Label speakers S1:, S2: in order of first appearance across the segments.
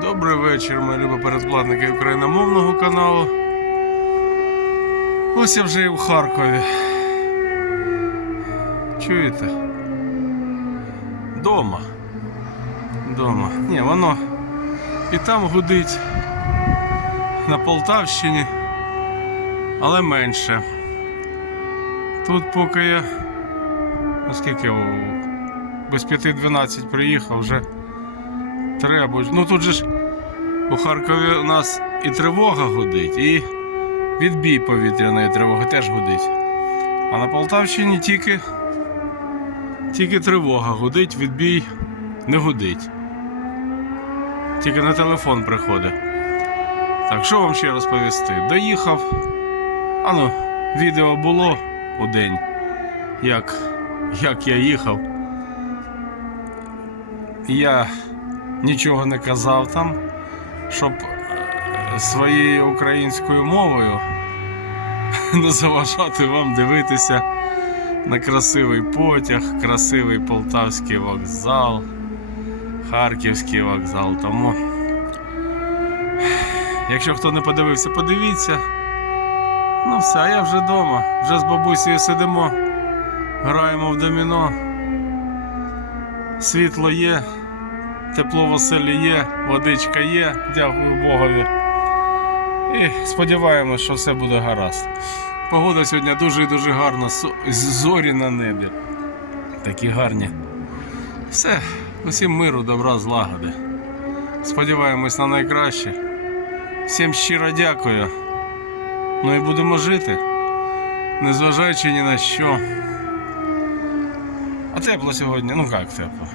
S1: Добрий вечір, мої любі передплатники україномовного каналу. Ось я вже і в Харкові. Чуєте? Дома. Дома. Ні, воно і там гудить на Полтавщині, але менше. Тут поки я, наскільки я о, без 5.12 приїхав, вже три або ну тут же ж у Харкові у нас і тривога гудить, і відбій повітряної тривоги теж гудить. А на Полтавщині тільки, тільки тривога гудить, відбій не гудить. Тільки на телефон приходить. Так, що вам ще розповісти? Доїхав. А ну, відео було у день, як, як я їхав. Я нічого не казав там, щоб е, своєю українською мовою не заважати вам дивитися на красивий потяг, красивий полтавський вокзал, Харківський вокзал. Тому, якщо хто не подивився, подивіться. Ну все, а я вже вдома, вже з бабусею сидимо, граємо в доміно. Світло є, тепло в оселі є, водичка є, дякую Богові. І сподіваємось, що все буде гаразд. Погода сьогодні дуже і дуже гарна, зорі на небі. Такі гарні. Все, усім миру, добра, злагоди. Сподіваємось на найкраще. Всім щиро дякую. Ну і будемо жити, незважаючи ні на що. А тепло сьогодні, ну як тепло?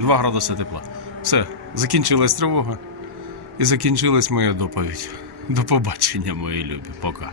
S1: 2 градуси тепла. Все, закінчилась тривога і закінчилась моя доповідь. До побачення, мої любі. Пока.